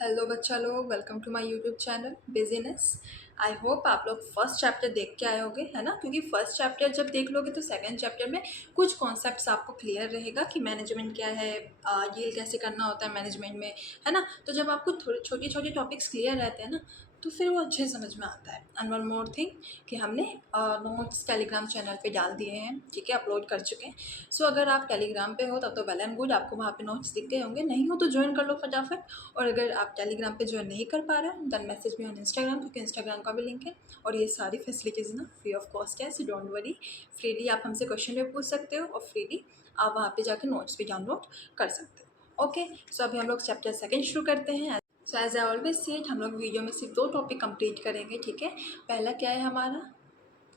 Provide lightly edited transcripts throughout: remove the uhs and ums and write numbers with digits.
Hello बच्चा लोग, welcome to my YouTube channel business. I hope आप लोग फर्स्ट चैप्टर देख के आए होगे, है ना। क्योंकि फर्स्ट चैप्टर जब देख लोगे तो सेकंड चैप्टर में कुछ कॉन्सेप्ट्स आपको क्लियर रहेगा कि मैनेजमेंट क्या है, डील कैसे करना होता है मैनेजमेंट में, है ना। तो जब आपको थोड़ी छोटी छोटी टॉपिक्स क्लियर रहते हैं ना, तो फिर वो अच्छे समझ में आता है। एंड वन मोर थिंग कि हमने नोट्स टेलीग्राम चैनल पे डाल दिए हैं, ठीक है, अपलोड कर चुके हैं। सो अगर आप टेलीग्राम पे हो तब तो वेल एंड गुड, आपको वहाँ पे नोट्स दिख गए होंगे। नहीं हो तो ज्वाइन कर लो फटाफट। और अगर आप टेलीग्राम पे ज्वाइन नहीं कर पा रहे हो then message me on Instagram, क्योंकि इंस्टाग्राम का भी लिंक है। और ये सारी फैसिलिटीज़ ना फ्री ऑफ कॉस्ट है, सो डोंट वरी। फ्रीली आप हमसे क्वेश्चन भी पूछ सकते हो और फ्रीली आप वहाँ पे जाकर नोट्स भी डाउनलोड कर सकते हो। ओके, सो अभी हम लोग चैप्टर सेकंड शुरू करते हैं। So as I always said, हम लोग वीडियो में सिर्फ 2 टॉपिक कंप्लीट करेंगे, ठीक है। पहला क्या है हमारा,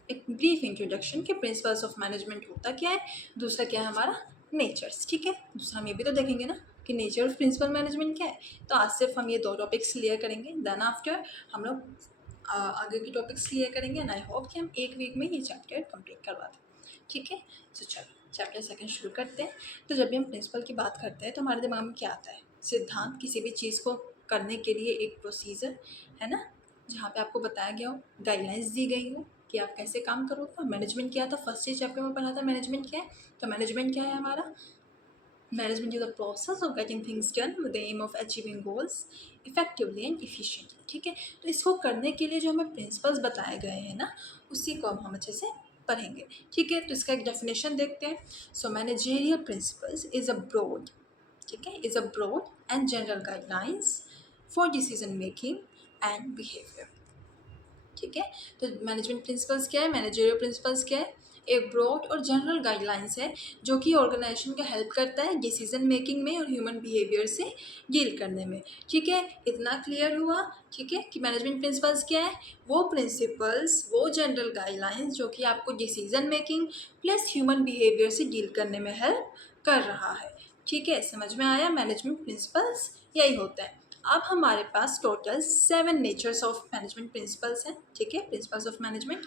एक ब्रीफ इंट्रोडक्शन के प्रिंसिपल्स ऑफ मैनेजमेंट होता क्या है। दूसरा क्या है हमारा, नेचर्स, ठीक है। दूसरा हम ये भी तो देखेंगे ना कि नेचर ऑफ प्रिंसिपल मैनेजमेंट क्या है। तो आज सिर्फ हम ये 2 टॉपिक्स क्लियर करेंगे, देन आफ्टर हम लोग आगे की टॉपिक्स क्लियर करेंगे। एंड आई होप कि हम एक वीक में ये चैप्टर कंप्लीट करवा दें, ठीक है। तो चलो चैप्टर सेकंड शुरू करते हैं। तो जब भी हम प्रिंसिपल की बात करते हैं तो हमारे दिमाग में क्या आता है, सिद्धांत। किसी भी चीज़ को करने के लिए एक प्रोसीजर, है ना, जहाँ पे आपको बताया गया हो, गाइडलाइंस दी गई हो कि आप कैसे काम करोगे। मैनेजमेंट क्या था, फर्स्ट ही चैप्टर में पढ़ा था मैनेजमेंट क्या है। तो मैनेजमेंट क्या है हमारा, management is the process of getting things done with the aim of achieving goals effectively and efficiently, ठीक है। तो इसको करने के लिए जो हमें प्रिंसिपल्स बताए गए हैं ना, उसी को हम अच्छे से पढ़ेंगे, ठीक है। तो इसका एक डेफिनेशन देखते हैं। So managerial principles is a broad, ठीक है, is a broad and general guidelines for decision making and behaviour, ठीक है। तो मैनेजमेंट प्रिंसिपल्स क्या है, मैनेजरियल प्रिंसिपल्स क्या है, एक ब्रॉड और जनरल गाइडलाइंस है जो कि ऑर्गेनाइजेशन का हेल्प करता है डिसीजन मेकिंग में और ह्यूमन बिहेवियर से डील करने में, ठीक है। इतना क्लियर हुआ, ठीक है, कि मैनेजमेंट प्रिंसिपल्स क्या है, वो प्रिंसिपल्स, वो जनरल गाइडलाइंस जो कि आपको decision making plus human behaviour से डील करने में हेल्प कर रहा है, ठीक है। समझ में आया, मैनेजमेंट प्रिंसिपल्स यही होता है। अब हमारे पास total 7 natures of management principles हैं, ठीक है, प्रिंसिपल्स ऑफ मैनेजमेंट।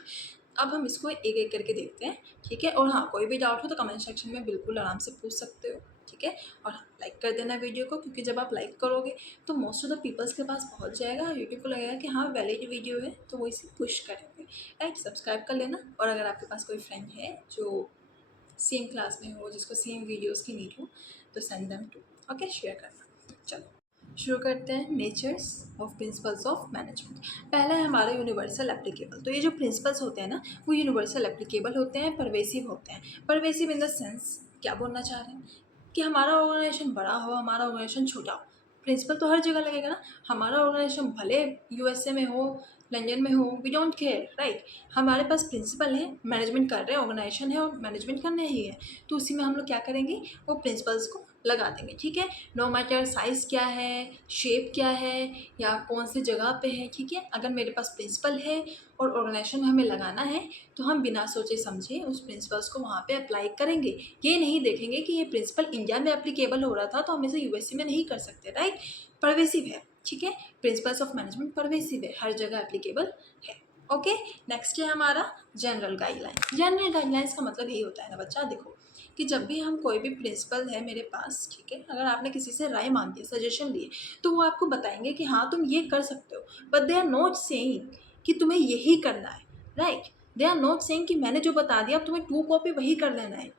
अब हम इसको एक एक करके देखते हैं, ठीक है। और हाँ, कोई भी डाउट हो तो कमेंट सेक्शन में बिल्कुल आराम से पूछ सकते हो, ठीक है। और लाइक कर देना वीडियो को, क्योंकि जब आप लाइक करोगे तो मोस्ट ऑफ द पीपल्स के पास पहुंच जाएगा, यूट्यूब को लगेगा कि हाँ वैलिड वीडियो है, तो वो इसे पुश करेंगे, राइट। सब्सक्राइब कर लेना। और अगर आपके पास कोई फ्रेंड है जो सेम क्लास में हो, जिसको सेम वीडियोज़ की नीड हो, तो send them to, okay, share करना। चलो शुरू करते हैं, natures of principles of management. पहला है हमारा यूनिवर्सल एप्लीकेबल। तो ये जो प्रिंसिपल्स होते हैं ना, वो यूनिवर्सल एप्लीकेबल होते हैं, परवेसिव होते हैं। परवेसिव इन द सेंस, क्या बोलना चाह रहे हैं कि हमारा ऑर्गेनाइजेशन बड़ा हो, हमारा ऑर्गेनाइजेशन छोटा हो, प्रिंसिपल तो हर जगह लगेगा ना। हमारा ऑर्गेनाइजेशन भले यूएसए में हो, लंदन में हो, वी डोंट केयर, राइट। हमारे पास प्रिंसिपल है, मैनेजमेंट कर रहे हैं, ऑर्गेनाइजेशन है और मैनेजमेंट करना ही है, तो उसी में हम लोग क्या करेंगे, वो प्रिंसिपल्स को लगा देंगे, ठीक है। नो मैटर साइज़ क्या है, शेप क्या है, या कौन सी जगह पे है, ठीक है। अगर मेरे पास प्रिंसिपल है और ऑर्गेनाइजेशन में हमें लगाना है, तो हम बिना सोचे समझे उस प्रिंसिपल्स को वहाँ पे अप्लाई करेंगे। ये नहीं देखेंगे कि ये प्रिंसिपल इंडिया में एप्लीकेबल हो रहा था तो हम इसे यूएसए में नहीं कर सकते, राइट। परवेसिव है, ठीक है। प्रिंसिपल्स ऑफ मैनेजमेंट परवेसिव है, हर जगह एप्लीकेबल है, ओके। नेक्स्ट है हमारा जनरल गाइडलाइन। जनरल गाइडलाइंस का मतलब यही होता है ना बच्चा, देखो कि जब भी हम कोई भी प्रिंसिपल है मेरे पास, ठीक है, अगर आपने किसी से राय मांगी है, सजेशन लिए, तो वो आपको बताएंगे कि हाँ तुम ये कर सकते हो, but they are not saying कि तुम्हें यही करना है, right. They are not saying कि मैंने जो बता दिया अब तुम्हें 2 कॉपी वही कर लेना है।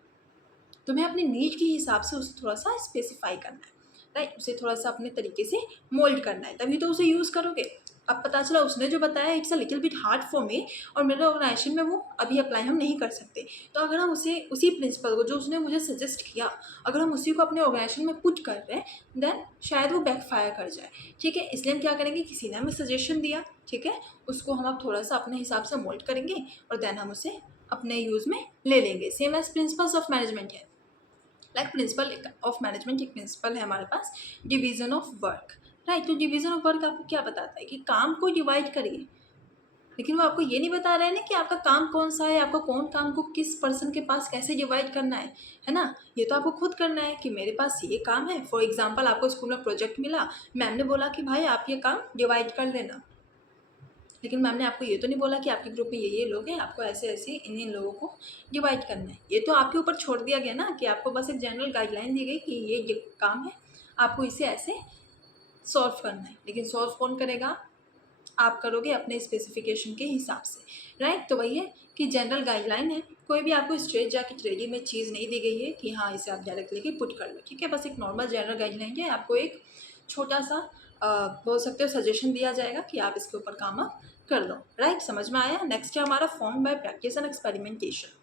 तुम्हें अपनी नीड के हिसाब से उसे थोड़ा सा स्पेसिफाई करना है, राइट। उसे थोड़ा सा अपने तरीके से मोल्ड करना है, तभी तो उसे यूज़ करोगे। अब पता चला उसने जो बताया it's a little bit hard for me, और मेरे ऑर्गेनाइजेशन में वो अभी अप्लाई हम नहीं कर सकते। तो अगर हम उसे उसी प्रिंसिपल को जो उसने मुझे सजेस्ट किया, अगर हम उसी को अपने ऑर्गेनाइजेशन में पुट कर रहे हैं, देन शायद वो बैकफायर कर जाए, ठीक है। इसलिए हम क्या करेंगे, किसी ने हमें सजेशन दिया, ठीक है, उसको हम अब थोड़ा सा अपने हिसाब से मोल्ड करेंगे और देन हम उसे अपने यूज़ में ले लेंगे। Same as principles of management है, लाइक प्रिंसिपल ऑफ मैनेजमेंट एक प्रिंसिपल है हमारे पास, डिवीजन ऑफ वर्क, राइट। तो डिवीजन ऑफ वर्क आपको क्या बताता है कि काम को डिवाइड करिए, लेकिन वो आपको ये नहीं बता रहे हैं ना कि आपका काम कौन सा है, आपको कौन काम को किस पर्सन के पास कैसे डिवाइड करना है ना। ये तो आपको खुद करना है कि मेरे पास ये काम है। फॉर एग्जाम्पल आपको स्कूल में प्रोजेक्ट मिला, मैम ने बोला कि भाई आप ये काम डिवाइड कर लेना, लेकिन मैम ने आपको ये तो नहीं बोला कि आपके ग्रुप में ये लोग हैं, आपको ऐसे ऐसे इन लोगों को डिवाइड करना है। ये तो आपके ऊपर छोड़ दिया गया ना, कि आपको बस एक जनरल गाइडलाइन दी गई कि ये काम है, आपको इसे ऐसे सॉल्व करना है, लेकिन सॉल्व कौन करेगा? आप करोगे अपने स्पेसिफिकेशन के हिसाब से, राइट। तो वही है कि जनरल गाइडलाइन है, कोई भी आपको स्ट्रेट जैकेट रेडीमेड चीज़ नहीं दी गई है कि हाँ इसे आप डायरेक्ट लेके पुट कर लो, ठीक है। बस एक नॉर्मल जनरल गाइडलाइन है, आपको एक छोटा सा बोल सकते हो सजेशन दिया जाएगा कि आप इसके ऊपर काम आप कर लो, राइट। समझ में आया? नेक्स्ट है हमारा form by practice and experimentation.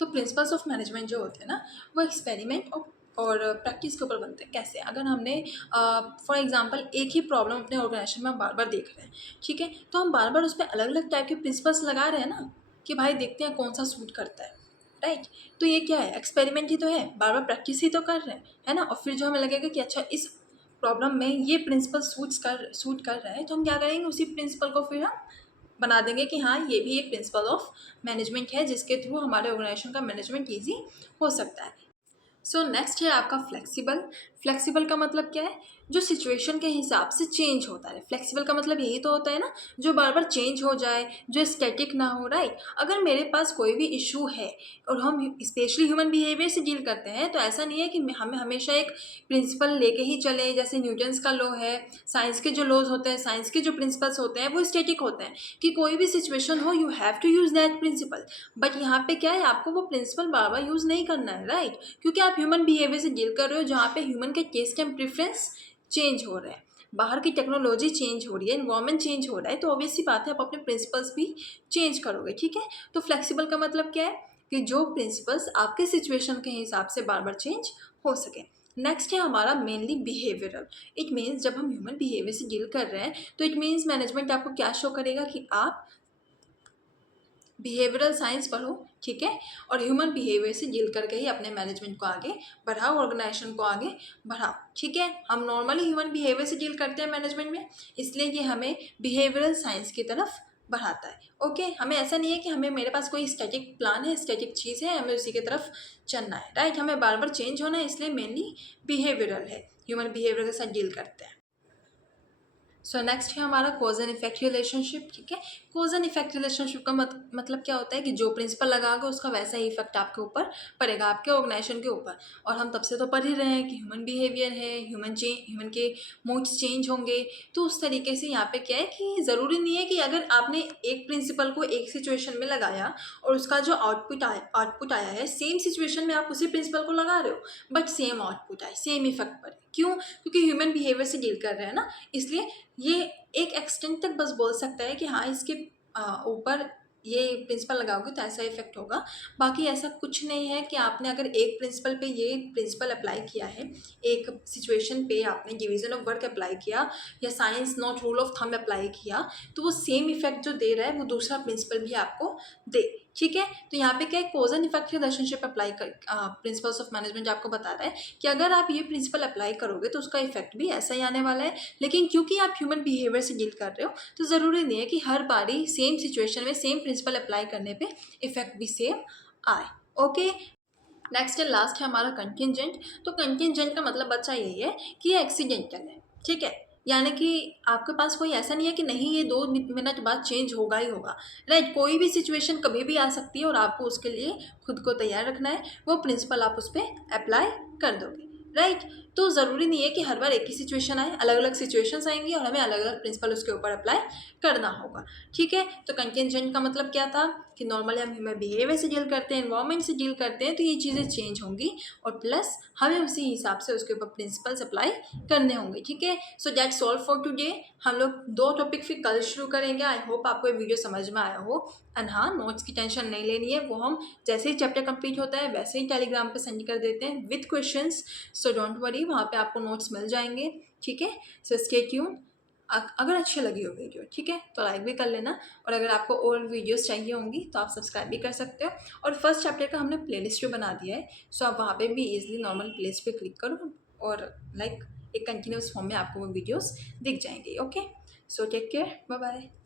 तो प्रिंसिपल्स ऑफ मैनेजमेंट जो होते हैं ना, वो एक्सपेरिमेंट और प्रैक्टिस के ऊपर बनते हैं। कैसे? अगर हमने फॉर एग्जांपल एक ही प्रॉब्लम अपने ऑर्गेनाइजेशन में बार बार देख रहे हैं, ठीक है, तो हम बार बार उस पर अलग अलग टाइप के प्रिंसिपल्स लगा रहे हैं ना कि भाई देखते हैं कौन सा सूट करता है, राइट। तो ये क्या है? एक्सपेरिमेंट ही तो है, बार बार प्रैक्टिस ही तो कर रहे हैं, है ना। और फिर जो हमें लगेगा कि अच्छा इस प्रॉब्लम में ये प्रिंसिपल सूट कर रहा है, तो हम क्या करेंगे, उसी प्रिंसिपल को फिर हम बना देंगे कि हाँ ये भी एक प्रिंसिपल ऑफ मैनेजमेंट है जिसके थ्रू हमारे ऑर्गेनाइजेशन का मैनेजमेंट ईजी हो सकता है। सो नेक्स्ट है आपका फ्लेक्सिबल। फ्लेक्सिबल का मतलब क्या है? जो सिचुएशन के हिसाब से चेंज होता है। फ्लेक्सिबल का मतलब यही तो होता है ना, जो बार बार चेंज हो जाए, जो स्टैटिक ना हो, राइट। अगर मेरे पास कोई भी इशू है और हम स्पेशली ह्यूमन बिहेवियर से डील करते हैं, तो ऐसा नहीं है कि हमें हमेशा एक प्रिंसिपल लेके ही चले, जैसे न्यूटन्स का लॉ है, साइंस के जो लॉज होते हैं, साइंस के जो प्रिंसिपल्स होते हैं वो स्टैटिक होते हैं कि कोई भी सिचुएशन हो you have to use that principle. But यहाँ पे क्या है, आपको वो प्रिंसिपल बार बार यूज़ नहीं करना है, राइट, क्योंकि आप ह्यूमन बिहेवियर से डील कर रहे हो जहाँ पे ह्यूमन के टेस्ट एंड प्रेफरेंस चेंज हो रहे हैं, बाहर की टेक्नोलॉजी चेंज हो रही है, इन्वायरमेंट चेंज हो रहा है, तो ऑब्वियस सी बात है आप अपने प्रिंसिपल्स भी चेंज करोगे, ठीक है। तो फ्लेक्सिबल का मतलब क्या है कि जो प्रिंसिपल्स आपके सिचुएशन के हिसाब से बार बार चेंज हो सके। नेक्स्ट है हमारा मेनली बिहेवियरल। इट मीन्स जब हम ह्यूमन बिहेवियर से डील कर रहे हैं तो इट मीन्स मैनेजमेंट आपको क्या शो करेगा कि आप बिहेवियरल साइंस पढ़ो, ठीक है, और ह्यूमन बिहेवियर से डील करके ही अपने मैनेजमेंट को आगे बढ़ाओ, ऑर्गेनाइजेशन को आगे बढ़ाओ, ठीक है। हम नॉर्मली ह्यूमन बिहेवियर से डील करते हैं मैनेजमेंट में, इसलिए ये हमें बिहेवियरल साइंस की तरफ बढ़ाता है, ओके। हमें ऐसा नहीं है कि हमें मेरे पास कोई स्टैटिक प्लान है, स्टैटिक चीज़ है, हमें उसी की तरफ चलना है, राइट। हमें बार बार चेंज होना है, इसलिए मेनली बिहेवियरल है, ह्यूमन बिहेवियर के साथ डील करते हैं। सो नेक्स्ट है हमारा कॉज एंड इफेक्ट रिलेशनशिप, ठीक है। कॉज एंड इफेक्ट रिलेशनशिप का मतलब क्या होता है कि जो प्रिंसिपल लगाओगे उसका वैसा ही इफेक्ट आपके ऊपर पड़ेगा, आपके ऑर्गेनाइजेशन के ऊपर। और हम तब से तो पढ़ ही रहे हैं कि ह्यूमन बिहेवियर है, ह्यूमन के मूड्स चेंज होंगे। तो उस तरीके से यहाँ पे क्या है कि ज़रूरी नहीं है कि अगर आपने एक प्रिंसिपल को एक सिचुएशन में लगाया और उसका जो आउटपुट आया है सेम सिचुएशन में आप उसी प्रिंसिपल को लगा रहे हो, बट सेम आउटपुट आए, सेम इफेक्ट पड़े। क्यों? क्योंकि ह्यूमन बिहेवियर से डील कर रहे हैं ना, इसलिए ये एक एक्सटेंट तक बस बोल सकता है कि हाँ इसके ऊपर ये प्रिंसिपल लगाओगे तो ऐसा इफेक्ट होगा। बाकी ऐसा कुछ नहीं है कि आपने अगर एक प्रिंसिपल पे ये प्रिंसिपल अप्लाई किया है, एक सिचुएशन पे आपने डिवीजन ऑफ वर्क अप्लाई किया या science not rule of thumb apply किया, तो वो सेम इफेक्ट जो दे रहा है वो दूसरा प्रिंसिपल भी आपको दे, ठीक है। तो यहाँ पे क्या है, cause and effect relationship apply कर प्रिंसिपल्स ऑफ मैनेजमेंट आपको बता रहा है कि अगर आप ये प्रिंसिपल अप्लाई करोगे तो उसका इफेक्ट भी ऐसा ही आने वाला है। लेकिन क्योंकि आप ह्यूमन बिहेवियर से डील कर रहे हो तो ज़रूरी नहीं है कि हर बारी सेम सिचुएशन में सेम प्रिंसिपल अप्लाई करने पे इफेक्ट भी सेम आए, ओके। नेक्स्ट एंड लास्ट है हमारा कंटिजेंट। तो कंटिजेंट का मतलब बच्चा यही है कि ये एक्सीडेंटल है, ठीक है, यानी कि आपके पास कोई ऐसा नहीं है कि नहीं ये 2 मिनट बाद चेंज होगा ही होगा, राइट। कोई भी सिचुएशन कभी भी आ सकती है और आपको उसके लिए खुद को तैयार रखना है, वो प्रिंसिपल आप उस पर अप्लाई कर दोगे, राइट। तो ज़रूरी नहीं है कि हर बार एक ही सिचुएशन आए, अलग अलग सिचुएशंस आएंगी और हमें अलग अलग प्रिंसिपल उसके ऊपर अप्लाई करना होगा, ठीक है। तो कंटिजेंट का मतलब क्या था कि नॉर्मली हम ह्यूमन बिहेवियर से डील करते हैं, एनवायरनमेंट से डील करते हैं, तो ये चीज़ें चेंज होंगी और प्लस हमें उसी हिसाब से उसके ऊपर प्रिंसिपल्स अप्लाई करने होंगे, ठीक है। So that's all for today. हम लोग 2 टॉपिक फिर कल शुरू करेंगे। आई होप आपको ये वीडियो समझ में आया हो। एंड हाँ, नोट्स की टेंशन नहीं लेनी है, वो हम जैसे ही चैप्टर कंप्लीट होता है वैसे ही टेलीग्राम पे सेंड कर देते हैं with questions. So don't worry, वहाँ पे आपको नोट्स मिल जाएंगे, ठीक है। So stay tune. अगर अच्छी लगी हो वीडियो, ठीक है, तो लाइक भी कर लेना, और अगर आपको और वीडियोस चाहिए होंगी तो आप सब्सक्राइब भी कर सकते हो। और फर्स्ट चैप्टर का हमने प्लेलिस्ट भी बना दिया है, सो आप वहाँ पे भी इजीली नॉर्मल प्लेलिस्ट पे क्लिक करो और लाइक एक कंटिन्यूस फॉर्म में आपको वो वीडियोस दिख जाएंगे, okay. So take care, bye bye.